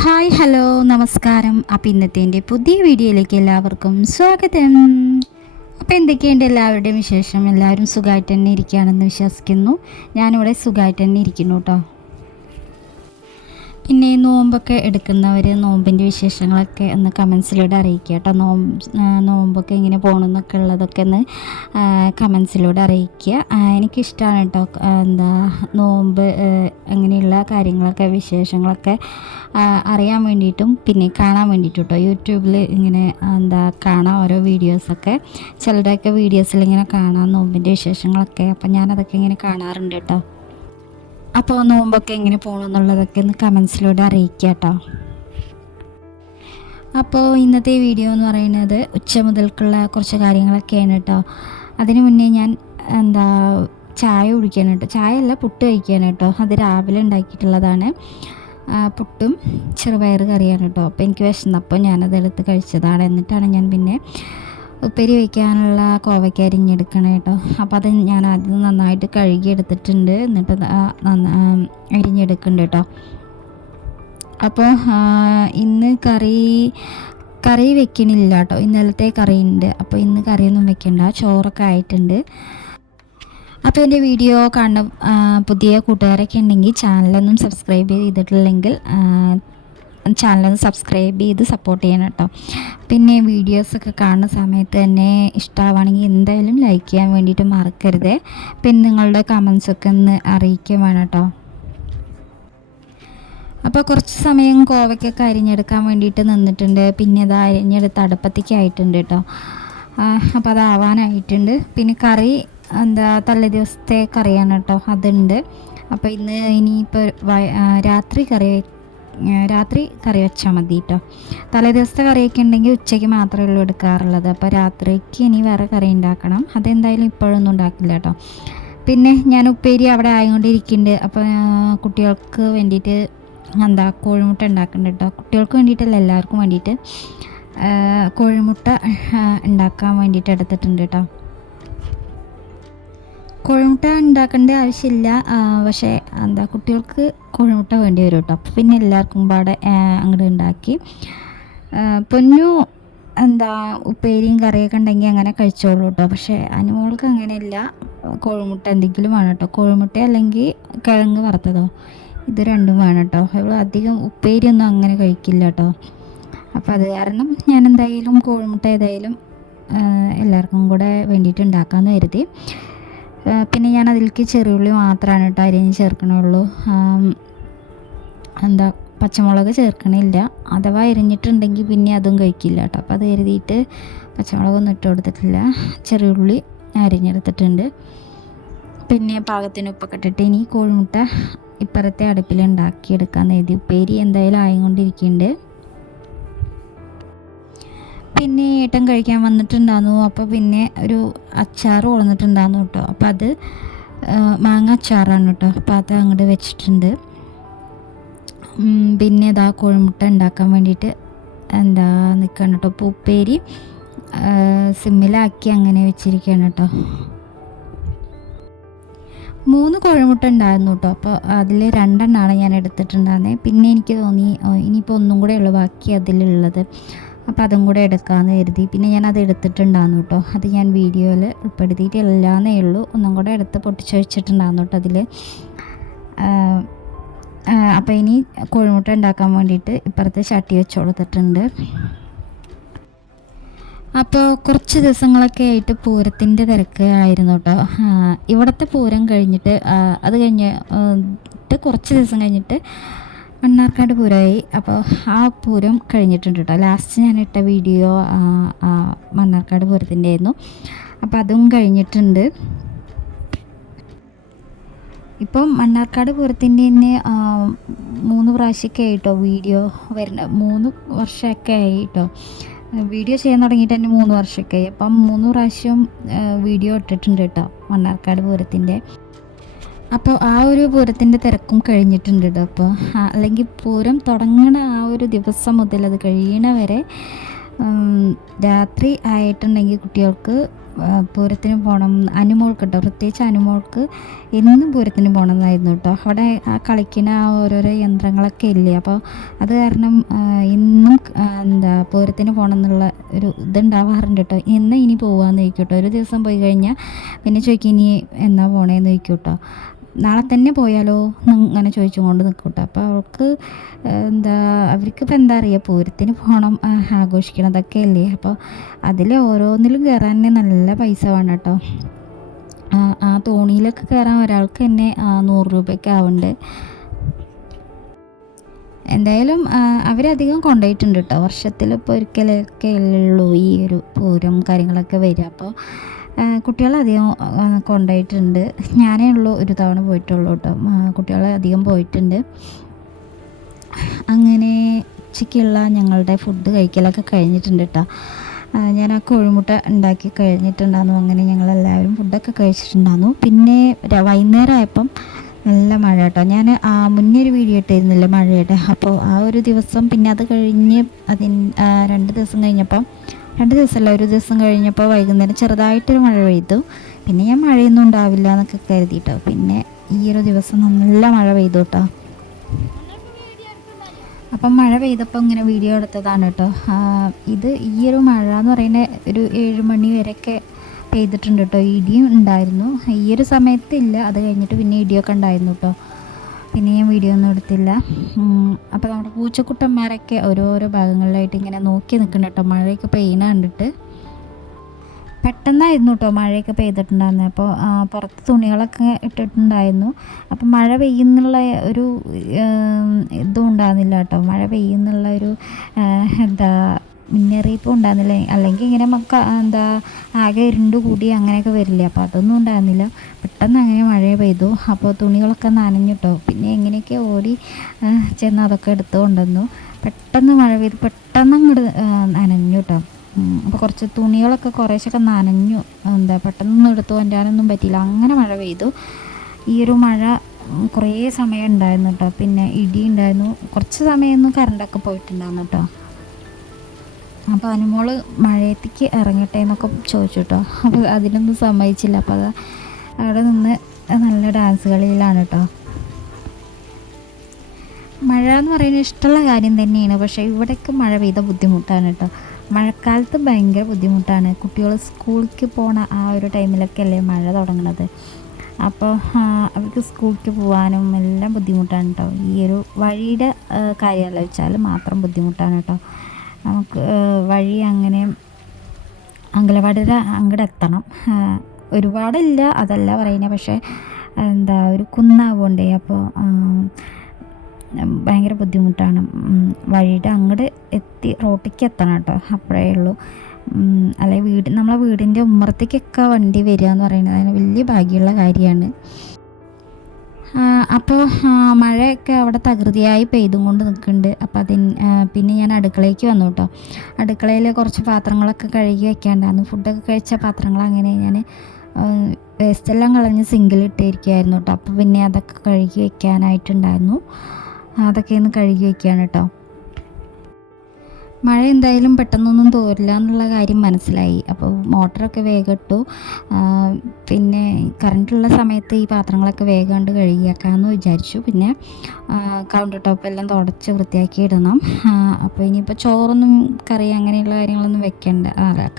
Hi hello നമസ്കാരം. അപ്പം ഇന്നത്തെ എന്റെ പുതിയ വീഡിയോയിലേക്ക് എല്ലാവർക്കും സ്വാഗതം. അപ്പോൾ എന്തൊക്കെയുണ്ട് എല്ലാവരുടെയും വിശേഷം? എല്ലാവരും സുഖമായിട്ട് തന്നെ ഇരിക്കുകയാണെന്ന് വിശ്വസിക്കുന്നു. ഞാനിവിടെ സുഖമായിട്ട് തന്നെ ഇരിക്കുന്നു കേട്ടോ. പിന്നെ നോമ്പൊക്കെ എടുക്കുന്നവർ നോമ്പിന്റെ വിശേഷങ്ങളൊക്കെ ഒന്ന് കമൻസിലൂടെ അറിയിക്കുക കേട്ടോ നോമ്പ് നോമ്പൊക്കെ ഇങ്ങനെ പോകണമെന്നൊക്കെ ഉള്ളതൊക്കെ ഒന്ന് കമൻസിലൂടെ അറിയിക്കുക. എനിക്കിഷ്ടമാണ് കേട്ടോ എന്താ നോമ്പ് അങ്ങനെയുള്ള കാര്യങ്ങളൊക്കെ വിശേഷങ്ങളൊക്കെ അറിയാൻ വേണ്ടിയിട്ടും പിന്നെ കാണാൻ വേണ്ടിയിട്ടും കേട്ടോ യൂട്യൂബിൽ ഇങ്ങനെ എന്താ കാണാം ഓരോ വീഡിയോസൊക്കെ. ചിലരുടെയൊക്കെ വീഡിയോസിൽ ഇങ്ങനെ കാണാം നോമ്പിന്റെ വിശേഷങ്ങളൊക്കെ. അപ്പം ഞാനതൊക്കെ ഇങ്ങനെ കാണാറുണ്ട് കേട്ടോ അപ്പോൾ നോമ്പൊക്കെ എങ്ങനെ പോകണം എന്നുള്ളതൊക്കെ ഒന്ന് കമൻസിലൂടെ അറിയിക്കുക കേട്ടോ. അപ്പോൾ ഇന്നത്തെ വീഡിയോ എന്ന് പറയുന്നത് ഉച്ച മുതൽക്കുള്ള കുറച്ച് കാര്യങ്ങളൊക്കെയാണ് കേട്ടോ. അതിന് മുന്നേ ഞാൻ എന്താ ചായ കുടിക്കാൻ കേട്ടോ. ചായ അല്ല പുട്ട് കഴിക്കാൻ കേട്ടോ. അത് രാവിലെ ഉണ്ടാക്കിയിട്ടുള്ളതാണ്. പുട്ടും ചെറുപയർ കറിയാണ് കേട്ടോ. അപ്പോൾ എനിക്ക് വിശന്നപ്പോൾ ഞാനത് എടുത്ത് കഴിച്ചതാണ്. എന്നിട്ടാണ് ഞാൻ പിന്നെ ഉപ്പേരി വയ്ക്കാനുള്ള കോവയ്ക്ക അരിഞ്ഞെടുക്കണം കേട്ടോ. അപ്പോൾ അത് ഞാൻ ആദ്യം നന്നായിട്ട് കഴുകി എടുത്തിട്ടുണ്ട് എന്നിട്ട് അരിഞ്ഞെടുക്കുന്നുണ്ട് കേട്ടോ. അപ്പോൾ ഇന്ന് കറി കറി വെക്കണില്ല കേട്ടോ. ഇന്നലത്തെ കറി ഉണ്ട് അപ്പോൾ ഇന്ന് കറിയൊന്നും വെക്കണ്ട. ചോറൊക്കെ ആയിട്ടുണ്ട്. അപ്പോൾ എന്റെ വീഡിയോ കാണുന്ന പുതിയ കൂട്ടുകാരൊക്കെ ഉണ്ടെങ്കിൽ ചാനലൊന്നും സബ്സ്ക്രൈബ് ചെയ്തിട്ടില്ലെങ്കിൽ ചാനലൊന്ന് സബ്സ്ക്രൈബ് ചെയ്ത് സപ്പോർട്ട് ചെയ്യണം കേട്ടോ. പിന്നെ വീഡിയോസൊക്കെ കാണുന്ന സമയത്ത് തന്നെ ഇഷ്ടമാവുകയാണെങ്കിൽ എന്തായാലും ലൈക്ക് ചെയ്യാൻ വേണ്ടിയിട്ട് മറക്കരുത്. പിന്നെ നിങ്ങളുടെ കമൻസൊക്കെ ഒന്ന് അറിയിക്കാൻ വേണം കേട്ടോ. അപ്പോൾ കുറച്ച് സമയം കോവയ്ക്കൊക്കെ അരിഞ്ഞെടുക്കാൻ വേണ്ടിയിട്ട് നിന്നിട്ടുണ്ട്. പിന്നെ അത് അരിഞ്ഞെടുത്ത് അടുപ്പത്തേക്ക് ആയിട്ടുണ്ട് കേട്ടോ. അപ്പോൾ അത് ആവാനായിട്ടുണ്ട്. പിന്നെ കറി എന്താ തലേ ദിവസത്തെ കറിയാണ് കേട്ടോ. അതുണ്ട്. അപ്പോൾ ഇന്ന് ഇനിയിപ്പോൾ രാത്രി കറി രാത്രി കറി വെച്ചാൽ മതി കേട്ടോ തലേ ദിവസത്തെ കറിയൊക്കെ ഉണ്ടെങ്കിൽ ഉച്ചയ്ക്ക് മാത്രമേ ഉള്ളൂ എടുക്കാറുള്ളത്. അപ്പോൾ രാത്രിക്ക് ഇനി വേറെ കറി ഉണ്ടാക്കണം അതെന്തായാലും ഇപ്പോഴൊന്നും ഉണ്ടാക്കില്ല കേട്ടോ പിന്നെ ഞാൻ ഉപ്പേരി അവിടെ ആയതുകൊണ്ടിരിക്കുന്നുണ്ട് അപ്പോൾ കുട്ടികൾക്ക് വേണ്ടിയിട്ട് എന്താ കോഴിമുട്ട ഉണ്ടാക്കുന്നുണ്ട് കേട്ടോ കുട്ടികൾക്ക് വേണ്ടിയിട്ടല്ല എല്ലാവർക്കും വേണ്ടിയിട്ട് കോഴിമുട്ട ഉണ്ടാക്കാൻ വേണ്ടിയിട്ട് എടുത്തിട്ടുണ്ട് കേട്ടോ കോഴിമുട്ട ഉണ്ടാക്കേണ്ട ആവശ്യമില്ല. പക്ഷേ എന്താ കുട്ടികൾക്ക് കോഴിമുട്ട വേണ്ടി വരും കേട്ടോ. അപ്പോൾ പിന്നെ എല്ലാവർക്കും പാടെ അങ്ങോട്ട് ഉണ്ടാക്കി. പൊന്നു എന്താ ഉപ്പേരിയും കറിയൊക്കെ ഉണ്ടെങ്കിൽ അങ്ങനെ കഴിച്ചോളൂ കേട്ടോ. പക്ഷേ അനുമോൾക്ക് അങ്ങനെയല്ല. കോഴിമുട്ട എന്തെങ്കിലും വേണം കേട്ടോ. കോഴിമുട്ട അല്ലെങ്കിൽ കിഴങ്ങ് വറുത്തതോ ഇത് രണ്ടും വേണം കേട്ടോ. അവൾ അധികം ഉപ്പേരിയൊന്നും അങ്ങനെ കഴിക്കില്ല കേട്ടോ. അപ്പോൾ അത് കാരണം ഞാൻ എന്തായാലും കോഴിമുട്ട ഏതായാലും എല്ലാവർക്കും കൂടെ വേണ്ടിയിട്ട് ഉണ്ടാക്കാമെന്ന് കരുതി. പിന്നെ ഞാൻ അതിലേക്ക് ചെറിയുള്ളി മാത്രമാണ് കേട്ടോ അരിഞ്ഞ് ചേർക്കണുള്ളൂ. എന്താ പച്ചമുളക് ചേർക്കണില്ല. അഥവാ എരിഞ്ഞിട്ടുണ്ടെങ്കിൽ പിന്നെ അതും കഴിക്കില്ല കേട്ടോ. അപ്പോൾ അത് കരുതിയിട്ട് പച്ചമുളകൊന്നും ഇട്ട് കൊടുത്തിട്ടില്ല. ചെറിയുള്ളി അരിഞ്ഞെടുത്തിട്ടുണ്ട്. പിന്നെ പാകത്തിന് ഉപ്പൊക്കെ ഇട്ടിട്ട് ഇനി കോഴിമുട്ട ഇപ്പുറത്തെ അടുപ്പിൽ ഉണ്ടാക്കിയെടുക്കാമെന്ന് എഴുതി ഉപ്പേരി എന്തായാലും ആയിക്കൊണ്ടിരിക്കുന്നുണ്ട് പിന്നെ ഏട്ടൻ കഴിക്കാൻ വന്നിട്ടുണ്ടായിരുന്നു അപ്പോൾ പിന്നെ ഒരു അച്ചാർ കൊണ്ടുവന്നിട്ടുണ്ടായിരുന്നു കേട്ടോ. അപ്പോൾ അത് മാങ്ങ അച്ചാറാണ് കേട്ടോ. അപ്പോൾ അത് അങ്ങോട്ട് വെച്ചിട്ടുണ്ട്. പിന്നെ ഇതാ കോഴിമുട്ട ഉണ്ടാക്കാൻ വേണ്ടിയിട്ട് എന്താ നിൽക്കണം കേട്ടോ. പൂപ്പേരി സിമ്മിലാക്കി അങ്ങനെ വെച്ചിരിക്കുകയാണ് കേട്ടോ. മൂന്ന് കോഴിമുട്ട ഉണ്ടായിരുന്നു കേട്ടോ. അപ്പോൾ അതിൽ രണ്ടെണ്ണമാണ് ഞാൻ എടുത്തിട്ടുണ്ടായിരുന്നത് പിന്നെ എനിക്ക് തോന്നി ഇനിയിപ്പോൾ ഒന്നും കൂടെ ഉള്ളു. ബാക്കി അതിലുള്ളത്. അപ്പോൾ അതും കൂടെ എടുക്കാമെന്ന് കരുതി. പിന്നെ ഞാൻ അത് എടുത്തിട്ടുണ്ടായിരുന്നു കേട്ടോ അത് ഞാൻ വീഡിയോയിൽ ഉൾപ്പെടുത്തിയിട്ടില്ലാന്നേ ഉള്ളൂ. ഒന്നും കൂടെ എടുത്ത് പൊട്ടിച്ച് വെച്ചിട്ടുണ്ടായിരുന്നു കേട്ടോ അതിൽ അപ്പോൾ ഇനി കോഴിമുട്ട ഉണ്ടാക്കാൻ വേണ്ടിയിട്ട് ഇപ്പുറത്ത് ചട്ടി വെച്ച് കൊടുത്തിട്ടുണ്ട്. അപ്പോൾ കുറച്ച് ദിവസങ്ങളൊക്കെ ആയിട്ട് പൂരത്തിന്റെ തിരക്ക് ആയിരുന്നു കേട്ടോ ഇവിടുത്തെ പൂരം കഴിഞ്ഞിട്ട് അത് കഴിഞ്ഞ് കുറച്ച് ദിവസം കഴിഞ്ഞിട്ട് മണ്ണാർക്കാട് പൂരമായി അപ്പോൾ ആ പൂരം കഴിഞ്ഞിട്ടുണ്ട് കേട്ടോ ലാസ്റ്റ് ഞാൻ ഇട്ട വീഡിയോ മണ്ണാർക്കാട് പൂരത്തിന്റെ ആയിരുന്നു. അപ്പോൾ അതും കഴിഞ്ഞിട്ടുണ്ട്. ഇപ്പം മണ്ണാർക്കാട് പൂരത്തിന്റെ തന്നെ മൂന്ന് പ്രാവശ്യമൊക്കെ ആയിട്ടോ വീഡിയോ വരുന്ന മൂന്ന് വർഷമൊക്കെ ആയിട്ടോ വീഡിയോ ചെയ്യാൻ തുടങ്ങിയിട്ട് തന്നെ മൂന്ന് വർഷമൊക്കെ ആയി. അപ്പം മൂന്ന് പ്രാവശ്യം വീഡിയോ ഇട്ടിട്ടുണ്ട് കേട്ടോ മണ്ണാർക്കാട് പൂരത്തിന്റെ അപ്പോൾ ആ ഒരു പൂരത്തിന്റെ തിരക്കും കഴിഞ്ഞിട്ടുണ്ട് കേട്ടോ അപ്പോൾ. അല്ലെങ്കിൽ പൂരം തുടങ്ങണ ആ ഒരു ദിവസം മുതൽ അത് കഴിയണ വരെ രാത്രി ആയിട്ടുണ്ടെങ്കിൽ കുട്ടികൾക്ക് പൂരത്തിന് പോകണം. അനുമോൾക്ക് കേട്ടോ പ്രത്യേകിച്ച് അനുമോൾക്ക് എന്നും പൂരത്തിന് പോകണം എന്നായിരുന്നു കേട്ടോ. അവിടെ ആ കളിക്കുന്ന ആ ഓരോരോ യന്ത്രങ്ങളൊക്കെ ഇല്ലേ? അപ്പോൾ അത് കാരണം ഇന്നും എന്താ പൂരത്തിന് പോകണം എന്നുള്ള ഒരു ഇതുണ്ടാവാറുണ്ട് കേട്ടോ. എന്നാൽ ഇനി പോവാന്ന് ചോദിക്കും കേട്ടോ. ഒരു ദിവസം പോയി കഴിഞ്ഞാൽ പിന്നെ ചോദിക്കും ഇനി എന്നാ പോണേന്ന് ചോദിക്കും കേട്ടോ. നാളെ തന്നെ പോയാലോ അങ്ങനെ ചോദിച്ചു ചോദിച്ചുകൊണ്ട് നിൽക്കൂട്ടോ. കേട്ടോ അപ്പോൾ അവൾക്ക് എന്താ അവർക്കിപ്പോൾ എന്താ അറിയുക പൂരത്തിന് പോകണം ആഘോഷിക്കണതൊക്കെ അല്ലേ? അപ്പോൾ അതിൽ ഓരോന്നിലും കയറാൻ നല്ല പൈസ വേണം കേട്ടോ. ആ, തോണിയിലൊക്കെ കയറാൻ ഒരാൾക്ക് തന്നെ നൂറ് രൂപയൊക്കെ ആവുന്നുണ്ട്. എന്തായാലും അവരധികം കൊണ്ടുപോയിട്ടുണ്ട് കേട്ടോ. വർഷത്തിൽ ഇപ്പോൾ ഒരിക്കലൊക്കെ ഉള്ളൂ ഈ ഒരു പൂരം കാര്യങ്ങളൊക്കെ വരിക. അപ്പോൾ ആ, കുട്ടികളധികം ആ, കൊണ്ടുപോയിട്ടുണ്ട് ഞാനേ ഉള്ളൂ ഒരു തവണ പോയിട്ടുള്ളൂ കേട്ടോ. കുട്ടികളെ അധികം പോയിട്ടുണ്ട്. അങ്ങനെ ഉച്ചയ്ക്കുള്ള ഞങ്ങളുടെ ഫുഡ് കഴിക്കലൊക്കെ കഴിഞ്ഞിട്ടുണ്ട് കേട്ടോ. ഞാൻ ആ കോഴിമുട്ട ഉണ്ടാക്കി കഴിഞ്ഞിട്ടുണ്ടായിരുന്നു. അങ്ങനെ ഞങ്ങളെല്ലാവരും ഫുഡൊക്കെ കഴിച്ചിട്ടുണ്ടായിരുന്നു. പിന്നെ വൈകുന്നേരം ആയപ്പം നല്ല മഴ കേട്ടോ. ഞാൻ ആ മുന്നേ ഒരു വീഡിയോ ഇട്ടിരുന്നില്ലേ മഴയുടെ? അപ്പോൾ ആ ഒരു ദിവസം പിന്നെ അത് കഴിഞ്ഞ് അതിന് രണ്ട് ദിവസം കഴിഞ്ഞപ്പം രണ്ട് ദിവസമല്ല ഒരു ദിവസം കഴിഞ്ഞപ്പോൾ വൈകുന്നേരം ചെറുതായിട്ടൊരു മഴ പെയ്തു. പിന്നെ ഞാൻ മഴയൊന്നും ഉണ്ടാവില്ല എന്നൊക്കെ കരുതിയിട്ടോ പിന്നെ ഈ ഒരു ദിവസം നല്ല മഴ പെയ്തു കേട്ടോ. അപ്പം മഴ പെയ്തപ്പോൾ ഇങ്ങനെ വീഡിയോ എടുത്തതാണ് കേട്ടോ. ഇത് ഈ ഒരു മഴ എന്ന് പറയുന്ന ഒരു ഏഴ് മണി വരെയൊക്കെ പെയ്തിട്ടുണ്ട് കേട്ടോ. ഇടിയും ഉണ്ടായിരുന്നു. ഈ ഒരു സമയത്തില്ല അത് കഴിഞ്ഞിട്ട് പിന്നെ ഇടിയൊക്കെ ഉണ്ടായിരുന്നു കേട്ടോ. പിന്നെ ഞാൻ വീഡിയോ ഒന്നും എടുത്തില്ല. അപ്പോൾ നമ്മുടെ പൂച്ചക്കുട്ടന്മാരൊക്കെ ഓരോരോ ഭാഗങ്ങളിലായിട്ട് ഇങ്ങനെ നോക്കി നിൽക്കണം കേട്ടോ. മഴയൊക്കെ പെയ്യണ കണ്ടിട്ട്. പെട്ടെന്നായിരുന്നു കേട്ടോ മഴയൊക്കെ പെയ്തിട്ടുണ്ടായിരുന്നത് അപ്പോൾ പുറത്ത് തുണികളൊക്കെ ഇട്ടിട്ടുണ്ടായിരുന്നു. അപ്പോൾ മഴ പെയ്യുന്നുള്ള ഒരു ഇതും ഉണ്ടായിരുന്നില്ല കേട്ടോ. മഴ പെയ്യുന്നുള്ള ഒരു എന്താ മുന്നറിയിപ്പും ഉണ്ടാകുന്നില്ല അല്ലെങ്കിൽ ഇങ്ങനെ നമുക്ക് എന്താ ആകെ ഇരുണ്ട് കൂടി അങ്ങനെയൊക്കെ വരില്ലേ. അപ്പോൾ അതൊന്നും ഉണ്ടാകുന്നില്ല പെട്ടെന്ന് അങ്ങനെ മഴ പെയ്തു. അപ്പോൾ തുണികളൊക്കെ നനഞ്ഞിട്ടോ. പിന്നെ എങ്ങനെയൊക്കെ ഓടി ചെന്ന് അതൊക്കെ എടുത്തു കൊണ്ടുവന്നു. പെട്ടെന്ന് മഴ പെയ്ത് പെട്ടെന്ന് അങ്ങോട്ട് നനഞ്ഞു കേട്ടോ അപ്പോൾ കുറച്ച് തുണികളൊക്കെ കുറേശ്ശൊക്കെ നനഞ്ഞു. എന്താ പെട്ടെന്നൊന്നും എടുത്തു കൊണ്ടാനൊന്നും പറ്റിയില്ല. അങ്ങനെ മഴ പെയ്തു. ഈ ഒരു മഴ കുറേ സമയം ഉണ്ടായിരുന്നു കേട്ടോ പിന്നെ ഇടി ഉണ്ടായിരുന്നു. കുറച്ച് സമയമൊന്നും കറണ്ടൊക്കെ പോയിട്ടുണ്ടായിരുന്നു കേട്ടോ അപ്പോൾ അനുമോൾ മഴയത്തേക്ക് ഇറങ്ങട്ടെ എന്നൊക്കെ ചോദിച്ചു കേട്ടോ അപ്പോൾ അതിനൊന്നും സമ്മതിച്ചില്ല. അപ്പോൾ അത് അവിടെ നിന്ന് നല്ല ഡാൻസ് കളിയിലാണ് കേട്ടോ മഴ എന്ന് പറയുന്നത് ഇഷ്ടമുള്ള കാര്യം തന്നെയാണ്. പക്ഷേ ഇവിടെയൊക്കെ മഴ പെയ്ത ബുദ്ധിമുട്ടാണ് കേട്ടോ മഴക്കാലത്ത് ഭയങ്കര ബുദ്ധിമുട്ടാണ്. കുട്ടികൾ സ്കൂളിലേക്ക് പോണ ആ ഒരു ടൈമിലൊക്കെ അല്ലേ മഴ തുടങ്ങണത്. അപ്പോൾ അവർക്ക് സ്കൂളിലേക്ക് പോകാനും എല്ലാം ബുദ്ധിമുട്ടാണ് കേട്ടോ ഈ ഒരു വഴിയുടെ കാര്യമല്ല കാര്യം ആലോചിച്ചാൽ മാത്രം ബുദ്ധിമുട്ടാണ് കേട്ടോ നമുക്ക് വഴി അങ്ങനെ അങ്കലവാടിയുടെ അങ്ങോട്ട് എത്തണം. ഒരുപാടില്ല അതല്ല പറയുന്നത് പക്ഷേ എന്താ ഒരു കുന്നാവുണ്ടേ. അപ്പോൾ ഭയങ്കര ബുദ്ധിമുട്ടാണ്. വഴിയുടെ അങ്ങോട്ട് എത്തി റോട്ടിലേക്ക് എത്തണം കേട്ടോ. അപ്പോഴേ ഉള്ളൂ. അല്ലെങ്കിൽ വീട് നമ്മളെ വീടിന്റെ ഉമ്മറത്തേക്കൊക്കെ വണ്ടി വരിക എന്ന് പറയുന്നത് അതിന് വലിയ ഭാഗ്യമുള്ള കാര്യമാണ്. അപ്പോൾ മഴയൊക്കെ അവിടെ തകൃതിയായി പെയ്തും കൊണ്ട് നിൽക്കുന്നുണ്ട്. അപ്പോൾ അതിന് പിന്നെ ഞാൻ അടുക്കളയ്ക്ക് വന്നു കേട്ടോ. അടുക്കളയിൽ കുറച്ച് പാത്രങ്ങളൊക്കെ കഴുകി വെക്കാണ്ടായിരുന്നു ഫുഡൊക്കെ കഴിച്ച പാത്രങ്ങൾ അങ്ങനെ ഞാൻ വേസ്റ്റെല്ലാം കളഞ്ഞ് സിങ്കിലിട്ടിരിക്കുകയായിരുന്നു കേട്ടോ. അപ്പോൾ പിന്നെ അതൊക്കെ കഴുകി വെക്കാനായിട്ടുണ്ടായിരുന്നു. അതൊക്കെ ഒന്ന് കഴുകി വെക്കുകയാണ് കേട്ടോ. മഴ എന്തായാലും പെട്ടെന്നൊന്നും തോരില്ല എന്നുള്ള കാര്യം മനസ്സിലായി. അപ്പോൾ മോട്ടറൊക്കെ വേഗം ഇട്ടു പിന്നെ കറണ്ടുള്ള സമയത്ത് ഈ പാത്രങ്ങളൊക്കെ വേഗം കഴുകിയേക്കാമെന്ന് വിചാരിച്ചു. പിന്നെ കൗണ്ടർ ടോപ്പ് എല്ലാം തുടച്ച് വൃത്തിയാക്കി ഇടണം അപ്പോൾ ഇനിയിപ്പോൾ ചോറൊന്നും കറി അങ്ങനെയുള്ള കാര്യങ്ങളൊന്നും വെക്കേണ്ട.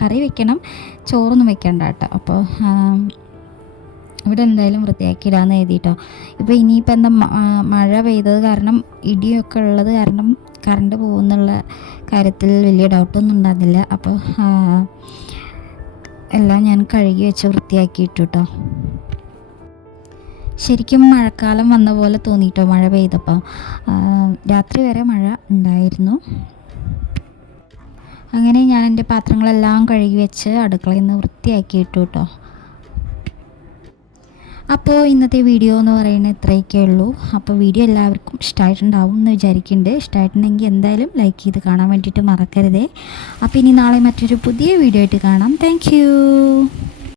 കറി വെക്കണം. ചോറൊന്നും വെക്കേണ്ട കേട്ടോ. അപ്പോൾ ഇവിടെ എന്തായാലും വൃത്തിയാക്കിയിടാന്ന് എഴുതിയിട്ടോ ഇപ്പോൾ ഇനിയിപ്പോൾ എന്താ മഴ പെയ്തത് കാരണം ഇടിയൊക്കെ ഉള്ളത് കാരണം കറണ്ട് പോകുന്നുള്ള കാര്യത്തിൽ വലിയ ഡൗട്ടൊന്നും ഉണ്ടാകുന്നില്ല അപ്പോൾ എല്ലാം ഞാൻ കഴുകി വെച്ച് വൃത്തിയാക്കിയിട്ടു കേട്ടോ ശരിക്കും മഴക്കാലം വന്ന പോലെ തോന്നിയിട്ടോ മഴ പെയ്തപ്പോൾ രാത്രി വരെ മഴ ഉണ്ടായിരുന്നു. അങ്ങനെ ഞാൻ എന്റെ പാത്രങ്ങളെല്ലാം കഴുകി വെച്ച് അടുക്കളയിൽ നിന്ന് വൃത്തിയാക്കിയിട്ടു കേട്ടോ അപ്പോൾ ഇന്നത്തെ വീഡിയോ എന്ന് പറയുന്നത് ഇത്രയൊക്കെ ഉള്ളൂ. അപ്പോൾ വീഡിയോ എല്ലാവർക്കും ഇഷ്ടമായിട്ടുണ്ടാവും എന്ന് വിചാരിക്കുന്നുണ്ട്. ഇഷ്ടമായിട്ടുണ്ടെങ്കിൽ എന്തായാലും ലൈക്ക് ചെയ്ത് കാണാൻ വേണ്ടിയിട്ട് മറക്കരുതേ. അപ്പോൾ ഇനി നാളെ മറ്റൊരു പുതിയ വീഡിയോ ആയിട്ട് കാണാം. താങ്ക്